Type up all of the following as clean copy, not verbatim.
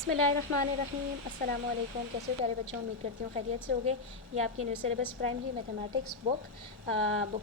बिस्मिल्लाहिर्रहमानिर्रहीम। अस्सलाम वालेकुम। कैसे हो प्यारे बच्चों, उम्मीद करती हूँ खैरियत से होगे। ये आपकी new syllabus primary mathematics book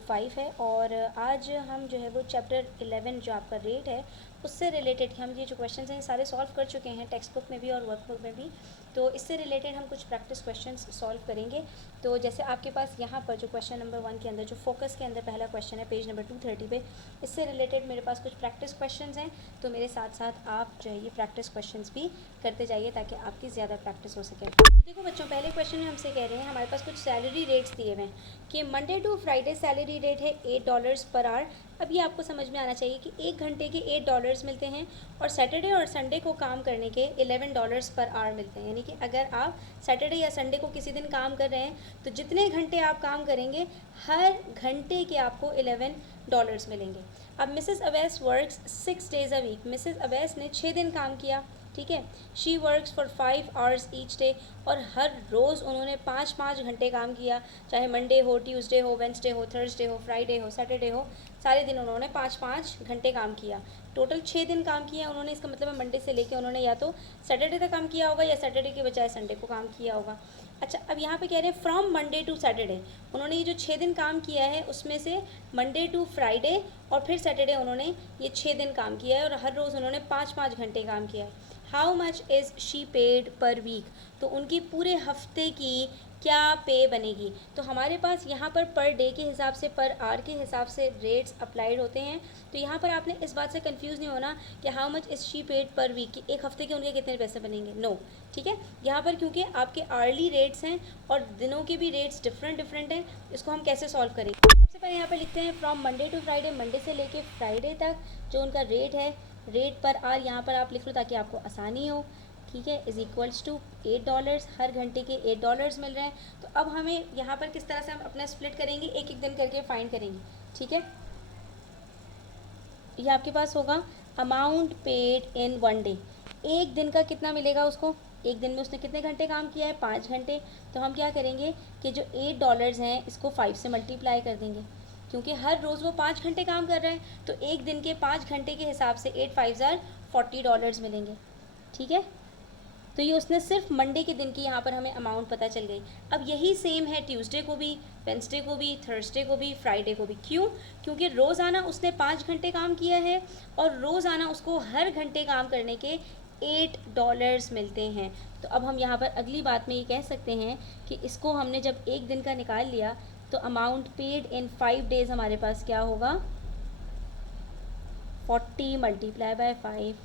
5 है और आज हम जो है वो चैप्टर 11 जो आपका रेट है उससे रिलेटेड हम ये जो क्वेश्चंस हैं सारे सॉल्व कर चुके हैं टेक्स्ट बुक में भी और वर्कबुक में भी। तो इससे रिलेटेड हम कुछ प्रैक्टिस क्वेश्चंस सॉल्व करेंगे। तो जैसे आपके पास यहाँ पर जो क्वेश्चन नंबर 1 के अंदर जो फोकस के अंदर पहला क्वेश्चन है पेज नंबर 230 पे, इससे रिलेटेड मेरे पास कुछ प्रैक्टिस क्वेश्चंस हैं। तो मेरे साथ साथ आप जो है ये प्रैक्टिस क्वेश्चंस भी करते जाइए ताकि आपकी ज़्यादा प्रैक्टिस हो सके। देखो बच्चों, पहले क्वेश्चन में हमसे कह रहे हैं हमारे पास कुछ सैलरी रेट्स दिए हुए हैं कि Monday to Friday salary rate है $8 पर आवर। अब ये आपको समझ में आना चाहिए कि एक घंटे के $8 मिलते हैं और सैटरडे और संडे को काम करने के $11 पर आवर मिलते हैं। यानी कि अगर आप सैटरडे या संडे को किसी दिन काम कर रहे हैं तो जितने घंटे आप काम करेंगे हर घंटे के आपको $11 मिलेंगे। अब Mrs Awais works 6 days a week. Mrs Awais ने 6 दिन काम किया, ठीक है। She works for 5 hours each day, और हर रोज़ उन्होंने 5-5 घंटे काम किया, चाहे मंडे हो, ट्यूसडे हो, वेंसडे हो, थर्सडे हो, फ्राइडे हो, सैटरडे हो, सारे दिन उन्होंने 5-5 घंटे काम किया। टोटल 6 दिन काम किया उन्होंने। इसका मतलब है मंडे से लेके उन्होंने या तो सैटरडे तक काम किया होगा या सैटरडे के बजाय संडे को काम किया होगा। अच्छा, अब यहाँ पे कह रहे हैं फ्रॉम मंडे टू सैटरडे। उन्होंने ये जो 6 दिन काम किया है उसमें से मंडे टू फ्राइडे और फिर सैटरडे उन्होंने ये 6 दिन काम किया है और हर रोज़ उन्होंने 5-5 घंटे काम किया है। How much is she paid per week. तो उनकी पूरे हफ्ते की क्या पे बनेगी। तो हमारे पास यहाँ पर डे के हिसाब से, पर आवर के हिसाब से रेट्स अप्लाइड होते हैं। तो यहाँ पर आपने इस बात से कंफ्यूज नहीं होना कि how much is she paid per week कि एक हफ्ते के उनके कितने पैसे बनेंगे। नो, ठीक है। यहाँ पर क्योंकि आपके आर्ली रेट्स हैं और दिनों के भी रेट्स डिफरेंट हैं, इसको हम कैसे सॉल्व करेंगे। सबसे पहले यहाँ पर लिखते हैं from Monday to Friday, Monday से लेके फ्राइडे तक जो उनका रेट है, रेट पर आर यहाँ पर आप लिख लो ताकि आपको आसानी हो, ठीक है। इज़ इक्वल्स टू $8, हर घंटे के $8 मिल रहे हैं। तो अब हमें यहाँ पर किस तरह से हम अपना स्प्लिट करेंगे, एक एक दिन करके फाइंड करेंगे, ठीक है। ये आपके पास होगा अमाउंट पेड इन 1 डे। एक दिन का कितना मिलेगा उसको, एक दिन में उसने कितने घंटे काम किया है, 5 घंटे। तो हम क्या करेंगे कि जो $8 हैं इसको 5 से मल्टीप्लाई कर देंगे, क्योंकि हर रोज़ वो 5 घंटे काम कर रहे हैं। तो एक दिन के 5 घंटे के हिसाब से 8 5 ज़ार $40 मिलेंगे, ठीक है। तो ये उसने सिर्फ मंडे के दिन की यहाँ पर हमें अमाउंट पता चल गई। अब यही सेम है ट्यूसडे को भी, वेंसडे को भी, थर्सडे को भी, फ्राइडे को भी। क्यों? क्योंकि रोज़ाना उसने 5 घंटे काम किया है और रोज़ाना उसको हर घंटे काम करने के $8 मिलते हैं। तो अब हम यहाँ पर अगली बात में ये कह सकते हैं कि इसको हमने जब एक दिन का निकाल लिया तो अमाउंट पेड इन 5 days हमारे पास क्या होगा, 40 मल्टीप्लाई बाय 5,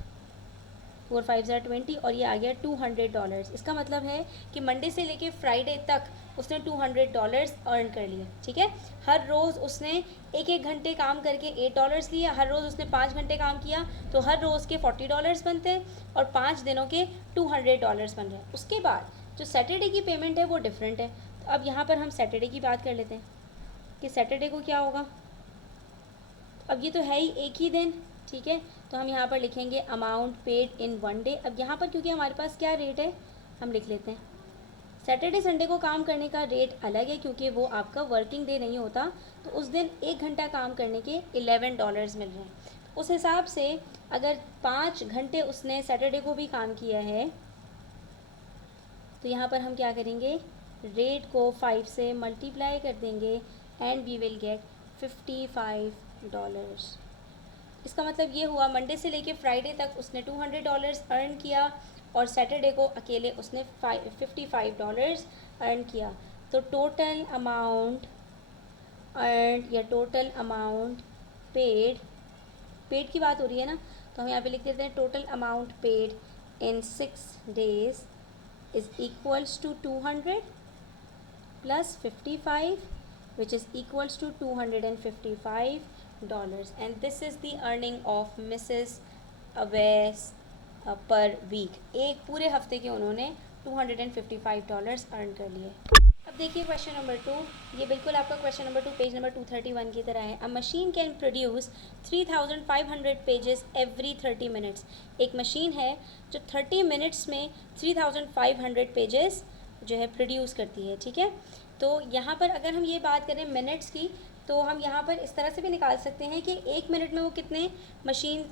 4 5 ज़ार 20, और ये आ गया $200। इसका मतलब है कि मंडे से लेके फ्राइडे तक उसने $200 अर्न कर लिया, ठीक है। हर रोज़ उसने एक एक घंटे काम करके $8 लिया, हर रोज़ उसने 5 घंटे काम किया तो हर रोज़ के $40 बनते हैं और 5 दिनों के $200 बन रहे हैं। उसके बाद जो सैटरडे की पेमेंट है वो डिफरेंट है। तो अब यहाँ पर हम सैटरडे की बात कर लेते हैं कि सैटरडे को क्या होगा। अब ये तो है ही एक ही दिन, ठीक है। तो हम यहाँ पर लिखेंगे अमाउंट पेड इन 1 डे। अब यहाँ पर क्योंकि हमारे पास क्या रेट है हम लिख लेते हैं, सैटरडे संडे को काम करने का रेट अलग है क्योंकि वो आपका वर्किंग डे नहीं होता। तो उस दिन एक घंटा काम करने के $11 मिल रहे हैं। उस हिसाब से अगर 5 घंटे उसने सैटरडे को भी काम किया है तो यहाँ पर हम क्या करेंगे, रेट को 5 से मल्टीप्लाई कर देंगे एंड वी विल गेट $55। इसका मतलब ये हुआ मंडे से लेके फ्राइडे तक उसने $200 अर्न किया और सैटरडे को अकेले उसने $55 अर्न किया। तो टोटल अमाउंट अर्न या टोटल अमाउंट पेड, पेड की बात हो रही है ना, तो हम यहाँ पे लिख देते हैं total amount paid in 6 days is equals to 200 plus 55, which is equals to $255, and this is the earning of Mrs. Awais per week। एक पूरे हफ्ते के उन्होंने $255 अर्न कर लिए। अब देखिए क्वेश्चन नंबर 2, ये बिल्कुल आपका क्वेश्चन नंबर 2 पेज नंबर 231 की तरह है। अ machine can produce 3500 pages every 30 minutes. एक मशीन है जो 30 मिनट्स में 3500 पेजेस जो है प्रोड्यूस करती है, ठीक है। तो यहाँ पर अगर हम ये बात करें मिनट्स की तो हम यहाँ पर इस तरह से भी निकाल सकते हैं कि 1 मिनट में वो कितने मशीन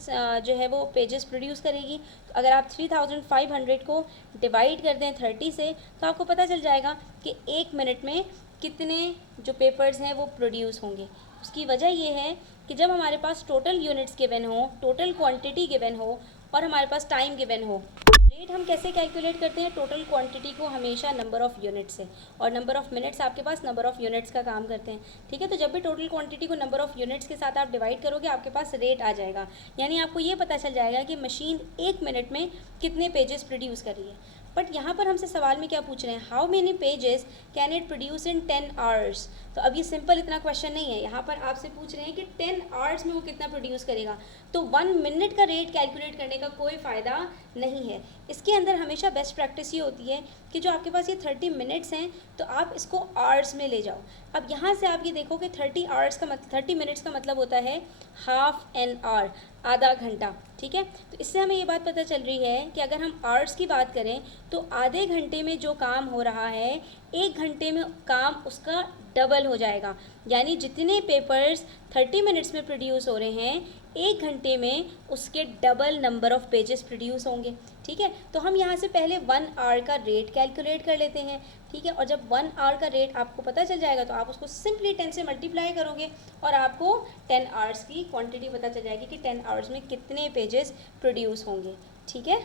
जो है वो पेजेस प्रोड्यूस करेगी। अगर आप 3500 को डिवाइड कर दें 30 से तो आपको पता चल जाएगा कि 1 मिनट में कितने जो पेपर्स हैं वो प्रोड्यूस होंगे। उसकी वजह ये है कि जब हमारे पास टोटल यूनिट्स गिवन हो, टोटल क्वांटिटी गिवन हो और हमारे पास टाइम गिवन हो, रेट हम कैसे कैलकुलेट करते हैं? टोटल क्वांटिटी को हमेशा नंबर ऑफ़ यूनिट्स से, और नंबर ऑफ़ मिनट्स आपके पास नंबर ऑफ़ यूनिट्स का काम करते हैं, ठीक है। तो जब भी टोटल क्वांटिटी को नंबर ऑफ़ यूनिट्स के साथ आप डिवाइड करोगे आपके पास रेट आ जाएगा, यानी आपको ये पता चल जाएगा कि मशीन 1 मिनट में कितने पेजेस प्रोड्यूस कर रही है। बट यहाँ पर हमसे सवाल में क्या पूछ रहे हैं? How many pages can it produce in 10 hours. तो अब ये सिंपल इतना क्वेश्चन नहीं है, यहाँ पर आपसे पूछ रहे हैं कि 10 आवर्स में वो कितना प्रोड्यूस करेगा। तो 1 मिनट का रेट कैलकुलेट करने का कोई फ़ायदा नहीं है। इसके अंदर हमेशा बेस्ट प्रैक्टिस ये होती है कि जो आपके पास ये 30 मिनट्स हैं तो आप इसको आवर्स में ले जाओ। अब यहाँ से आप ये देखो कि 30 मिनट्स का मतलब होता है हाफ एन आवर, आधा घंटा, ठीक है। तो इससे हमें ये बात पता चल रही है कि अगर हम आवर्स की बात करें तो आधे घंटे में जो काम हो रहा है 1 घंटे में काम उसका डबल हो जाएगा, यानी जितने पेपर्स 30 मिनट्स में प्रोड्यूस हो रहे हैं 1 घंटे में उसके double number of pages produce होंगे, ठीक है। तो हम यहाँ से पहले 1 आवर का रेट कैलकुलेट कर लेते हैं, ठीक है। और जब 1 आवर का रेट आपको पता चल जाएगा तो आप उसको सिंपली 10 से मल्टीप्लाई करोगे और आपको 10 आवर्स की क्वांटिटी पता चल जाएगी कि 10 आवर्स में कितने पेजेस प्रोड्यूस होंगे, ठीक है।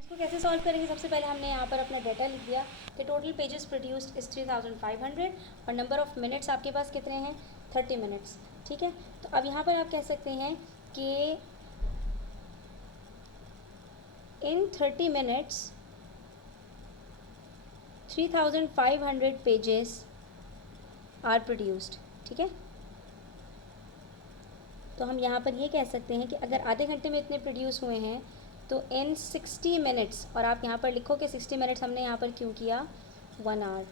इसको कैसे सॉल्व करेंगे? सबसे पहले हमने यहाँ पर अपना डाटा लिख दिया कि टोटल पेजेस प्रोड्यूस्ड इज़ 3500 और नंबर ऑफ़ मिनट्स आपके पास कितने हैं? 30 मिनट्स, ठीक है। तो अब यहाँ पर आप कह सकते हैं कि इन 30 मिनट्स 3500 पेजेस आर प्रोड्यूस्ड, ठीक है। तो हम यहाँ पर ये कह सकते हैं कि अगर आधे घंटे में इतने प्रोड्यूस हुए हैं तो इन 60 मिनट्स, और आप यहाँ पर लिखो कि 60 मिनट्स हमने यहाँ पर क्यों किया? 1 hour.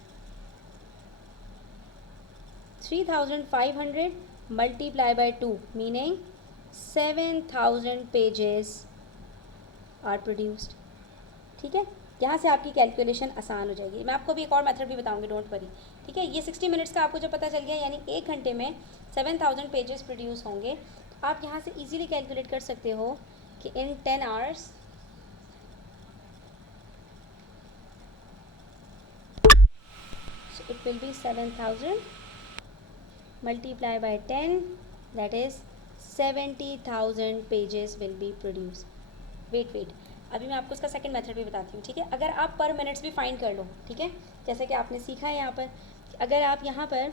3500 multiply by 2 meaning 7000 pages are produced, ठीक है। यहाँ से आपकी कैलकुलेशन आसान हो जाएगी। मैं आपको भी एक और मेथड भी बताऊंगी, डोंट वरी, ठीक है। ये 60 मिनट्स का आपको जब पता चल गया यानी 1 घंटे में 7000 पेजेस प्रोड्यूस होंगे, तो आप यहाँ से इजीली कैलकुलेट कर सकते हो कि इन 10 hours so it will be 7000 multiply by 10, that is 70,000 pages will be produced. Wait अभी मैं आपको इसका सेकंड मेथड भी बताती हूँ, ठीक है। अगर आप पर मिनट्स भी फाइंड कर लो, ठीक है, जैसे कि आपने सीखा है यहाँ पर, अगर आप यहाँ पर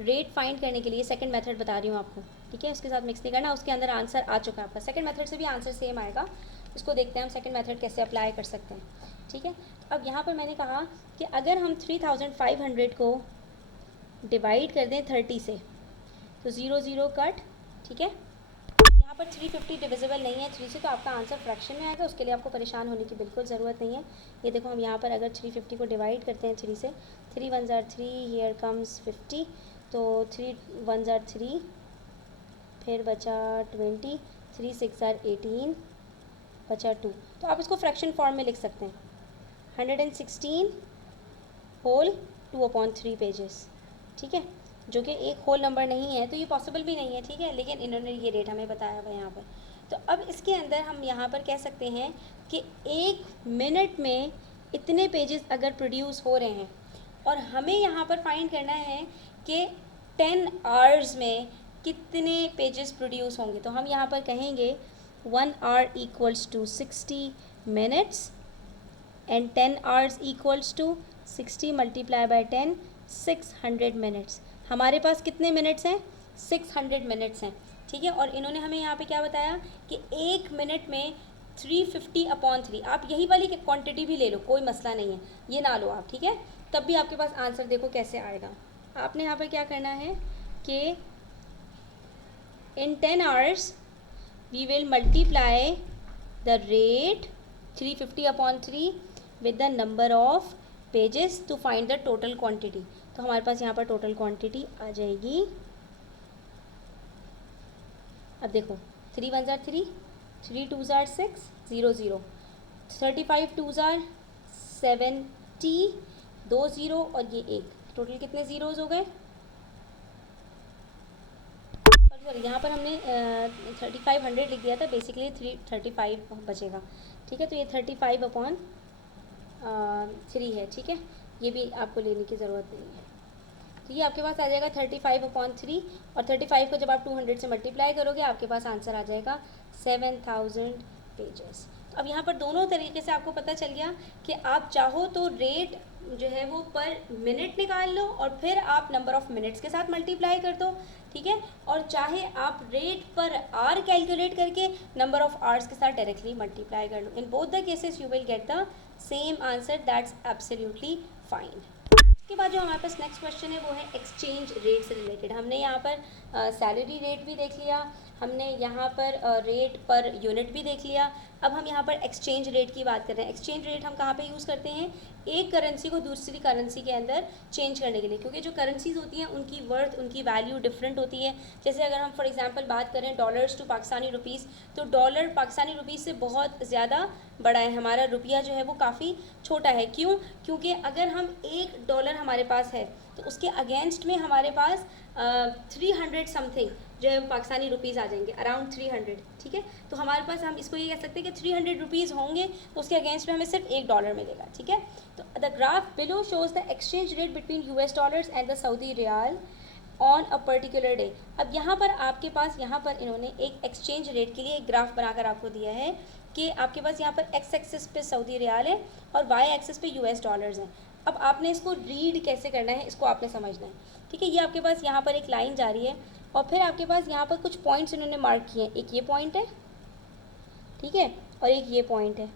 रेट फाइंड करने के लिए सेकंड मेथड बता रही हूँ आपको, ठीक है, उसके साथ मिक्स नहीं करना, उसके अंदर आंसर आ चुका है आपका। सेकंड मेथड से भी आंसर सेम आएगा, इसको देखते हैं हम सेकंड मेथड कैसे अप्लाई कर सकते हैं, ठीक है। अब यहाँ पर मैंने कहा कि अगर हम 3500 को डिवाइड कर दें 30 से तो 0 0 कट, ठीक है। यहाँ पर 350 डिविजिबल नहीं है 3 से, तो आपका आंसर फ्रैक्शन में आएगा, उसके लिए आपको परेशान होने की बिल्कुल ज़रूरत नहीं है। ये देखो हम यहाँ पर अगर 350 को डिवाइड करते हैं 3 से, 3 1 ज़ार 3, हियर कम्स 50, तो 3 1 ज़ार 3, फिर बचा 20, 3 6 ज़ार 18, बचा 2। तो आप इसको फ्रैक्शन फॉर्म में लिख सकते हैं, 116 होल 2/3 पेजेस, ठीक है, जो कि एक होल नंबर नहीं है, तो ये पॉसिबल भी नहीं है, ठीक है, लेकिन इन्होंने ये रेट हमें बताया हुआ यहाँ पर। तो अब इसके अंदर हम यहाँ पर कह सकते हैं कि 1 मिनट में इतने पेजेस अगर प्रोड्यूस हो रहे हैं और हमें यहाँ पर फाइंड करना है कि 10 आवर्स में कितने पेजेस प्रोड्यूस होंगे, तो हम यहाँ पर कहेंगे 1 hour equals to 60 minutes and 10 hours equals to 60 multiply by 10, 600 minutes. हमारे पास कितने मिनट्स हैं? 600 मिनट्स हैं, ठीक है। और इन्होंने हमें यहाँ पे क्या बताया कि 1 मिनट में 350/3, आप यही वाली क्वांटिटी भी ले लो, कोई मसला नहीं है, ये ना लो आप, ठीक है, तब भी आपके पास आंसर देखो कैसे आएगा। आपने यहाँ पर क्या करना है कि इन 10 hours we will multiply the rate 350/3 with the number of pages to find the total quantity. तो हमारे पास यहाँ पर टोटल क्वांटिटी आ जाएगी, अब देखो 3 1 ज़ार 3, 3 2 ज़ार 6, 0 0, 35 2 ज़ार 70, 2 0 और ये 1, टोटल कितने ज़ीरोज़ हो गए? सॉरी यहाँ पर हमने 3500 लिख दिया था, बेसिकली 35 बचेगा। ठीक है, तो ये 35/3 है। ठीक है, ये भी आपको लेने की ज़रूरत नहीं है। तो ये आपके पास आ जाएगा 35/3, और 35 को जब आप 200 से मल्टीप्लाई करोगे आपके पास आंसर आ जाएगा 7000 पेजेस। तो अब यहाँ पर दोनों तरीके से आपको पता चल गया कि आप चाहो तो रेट जो है वो पर मिनट निकाल लो और फिर आप नंबर ऑफ़ मिनट्स के साथ मल्टीप्लाई कर दो। ठीक है, और चाहे आप रेट पर आर कैलकुलेट करके नंबर ऑफ़ आवर्स के साथ डायरेक्टली मल्टीप्लाई कर लो। In both the cases you will get the same answer, that's absolutely fine. उसके बाद जो हमारे पास नेक्स्ट क्वेश्चन है वो है एक्सचेंज रेट से रिलेटेड। हमने यहाँ पर सैलरी रेट भी देख लिया, हमने यहाँ पर रेट पर यूनिट भी देख लिया। अब हम यहाँ पर एक्सचेंज रेट की बात कर रहे हैं। एक्सचेंज रेट हम कहाँ पे यूज़ करते हैं? एक करेंसी को दूसरी करेंसी के अंदर चेंज करने के लिए, क्योंकि जो करेंसीज होती हैं उनकी वर्थ, उनकी वैल्यू डिफरेंट होती है। जैसे अगर हम फॉर एग्जांपल बात करें डॉलर्स टू पाकिस्तानी रुपीज़, तो डॉलर पाकिस्तानी रुपीज़ से बहुत ज़्यादा बड़ा है, हमारा रुपया जो है वो काफ़ी छोटा है। क्यों? क्योंकि अगर हम $1 हमारे पास है तो उसके अगेंस्ट में हमारे पास 300 समथिंग जो है पाकिस्तानी रुपीज़ आ जाएंगे, अराउंड 300। ठीक है, तो हमारे पास हम इसको ये कह सकते हैं कि 300 रुपीज़ होंगे तो उसके अगेंस्ट में हमें सिर्फ $1 मिलेगा। ठीक है, तो the graph below shows the exchange rate between US dollars and the Saudi riyal on a particular day. अब यहाँ पर आपके पास, यहाँ पर इन्होंने एक एक्सचेंज रेट के लिए एक ग्राफ बनाकर आपको दिया है कि आपके पास यहाँ पर एक्स एक्सिस पे सऊदी रियाल है और वाई एक्सिस पे US डॉलर्स हैं। अब आपने इसको रीड कैसे करना है, इसको आपने समझना है। ठीक है, ये आपके पास यहाँ पर एक लाइन जा रही है और फिर आपके पास यहाँ पर कुछ पॉइंट्स इन्होंने मार्क किए हैं। एक ये पॉइंट है, ठीक है, और एक ये पॉइंट है।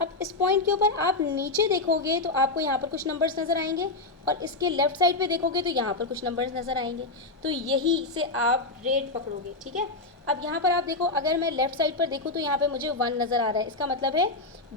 अब इस पॉइंट के ऊपर आप नीचे देखोगे तो आपको यहाँ पर कुछ नंबर्स नज़र आएंगे और इसके लेफ़्ट साइड पे देखोगे तो यहाँ पर कुछ नंबर्स नज़र आएंगे। तो यही से आप रेट पकड़ोगे। ठीक है, अब यहाँ पर आप देखो, अगर मैं लेफ़्ट साइड पर देखूँ तो यहाँ पे मुझे 1 नज़र आ रहा है, इसका मतलब है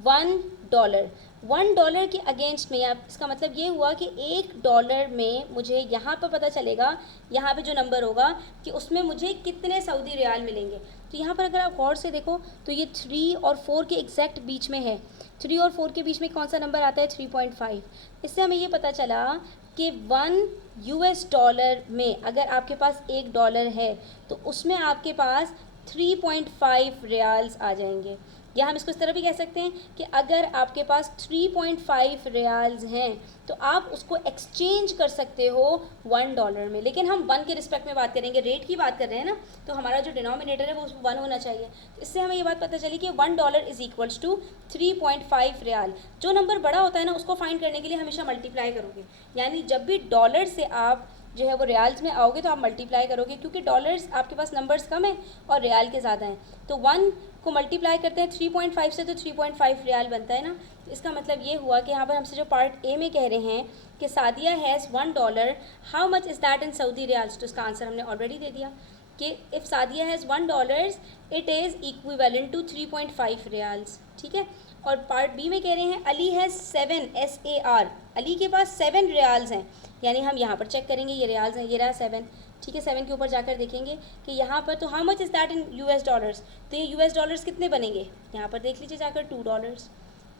$1। $1 के अगेंस्ट में, या इसका मतलब ये हुआ कि $1 में मुझे यहाँ पर पता चलेगा, यहाँ पे जो नंबर होगा कि उसमें मुझे कितने सऊदी रियाल मिलेंगे। तो यहाँ पर अगर आप गौर से देखो तो ये 3 और 4 के एग्जैक्ट बीच में है। 3 और 4 के बीच में कौन सा नंबर आता है? 3.5। इससे हमें ये पता चला कि $1 में अगर आपके पास $1 है तो उसमें आपके पास 3.5 रियाल्स आ जाएंगे। या हम इसको इस तरह भी कह सकते हैं कि अगर आपके पास 3.5 रियाल्स हैं तो आप उसको एक्सचेंज कर सकते हो $1 में। लेकिन हम 1 के रिस्पेक्ट में बात करेंगे, रेट की बात कर रहे हैं ना, तो हमारा जो डिनोमिनेटर है वो 1 होना चाहिए। तो इससे हमें ये बात पता चली कि $1 इज़ इक्वल्स टू 3.5 रियाल। जो नंबर बड़ा होता है ना उसको फाइंड करने के लिए हमेशा मल्टीप्लाई करोगे, यानी जब भी डॉलर से आप जो है वो रियाल्स में आओगे तो आप मल्टीप्लाई करोगे, क्योंकि डॉलर्स आपके पास नंबर्स कम है और रियाल के ज़्यादा हैं। तो 1 को मल्टीप्लाई करते हैं 3.5 से तो 3.5 रियाल बनता है ना। तो इसका मतलब ये हुआ कि यहाँ पर हमसे जो पार्ट ए में कह रहे हैं कि Sadia has $1, how much is that in Saudi riyals, तो इसका आंसर हमने ऑलरेडी दे दिया कि if Sadia has $1 it is equivalent to 3.5 riyals. ठीक है, और पार्ट बी में कह रहे हैं अली हैज़ 7 SAR, अली के पास 7 रियाल्स हैं, यानी हम यहाँ पर चेक करेंगे ये रियाल्स हैं, ये रहा 7। ठीक है, 7 के ऊपर जाकर देखेंगे कि यहाँ पर तो how much is that in US dollars, तो ये US डॉलर्स कितने बनेंगे यहाँ पर देख लीजिए जाकर $2।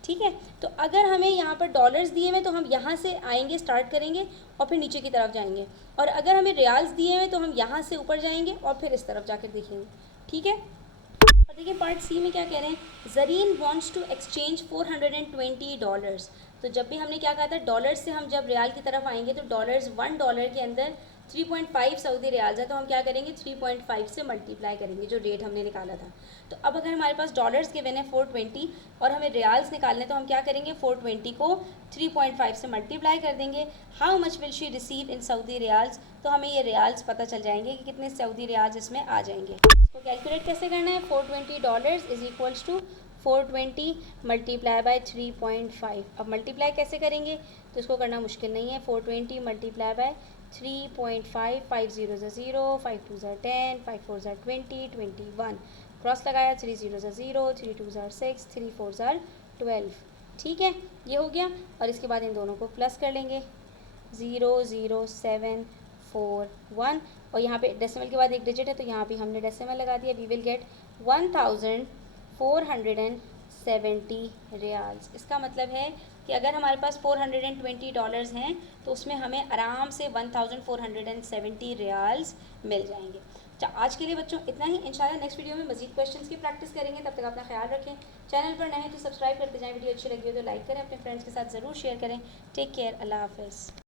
ठीक है, तो अगर हमें यहाँ पर डॉलर्स दिए हुए तो हम यहाँ से आएंगे, स्टार्ट करेंगे और फिर नीचे की तरफ जाएंगे, और अगर हमें रियाल्स दिए हुए तो हम यहाँ से ऊपर जाएंगे और फिर इस तरफ जाकर देखेंगे। ठीक है, और देखिए पार्ट सी में क्या कह रहे हैं, ज़रीन वांट्स टू एक्सचेंज $420। तो जब भी हमने क्या कहा था, डॉलर्स से हम जब रियाल की तरफ आएंगे तो डॉलर्स $1 के अंदर 3.5 सऊदी रियाल्स है, तो हम क्या करेंगे 3.5 से मल्टीप्लाई करेंगे जो रेट हमने निकाला था। तो अब अगर हमारे पास डॉलर्स गिवन है 420 और हमें रियाल्स निकालने, तो हम क्या करेंगे 420 को 3.5 से मल्टीप्लाई कर देंगे। How much will she receive in Saudi riyals, तो हमें ये रियाल्स पता चल जाएंगे कि कितने सऊदी रियाल्स इसमें आ जाएंगे। इसको कैलकुलेट कैसे करना है, $420 is equals to 420 multiply by 3.5। अब मल्टीप्लाई कैसे करेंगे, तो इसको करना मुश्किल नहीं है। 420 मल्टीप्लाई बाय 3.5, 5 0 0, 5 2 10, 5 4 20, 21, क्रॉस लगाया, 3 0 0, 3 2 6, 3 4 12। ठीक है, ये हो गया, और इसके बाद इन दोनों को प्लस कर लेंगे, 0 0 7 4 1, और यहाँ पे डेसिमल के बाद एक डिजिट है तो यहाँ पे हमने डेसिमल लगा दिया। We will get 1470 riyals. इसका मतलब है कि अगर हमारे पास $420 हैं तो उसमें हमें आराम से 1470 रियाल्स मिल जाएंगे। आज के लिए बच्चों इतना ही। इंशाल्लाह नेक्स्ट वीडियो में मजीद क्वेश्चंस की प्रैक्टिस करेंगे। तब तक अपना ख्याल रखें। चैनल पर नए हैं तो सब्सक्राइब करते जाएं। वीडियो अच्छी लगी हो तो लाइक करें, अपने फ्रेंड्स के साथ ज़रूर शेयर करें। टेक केयर, अल्लाह हाफ़िज़।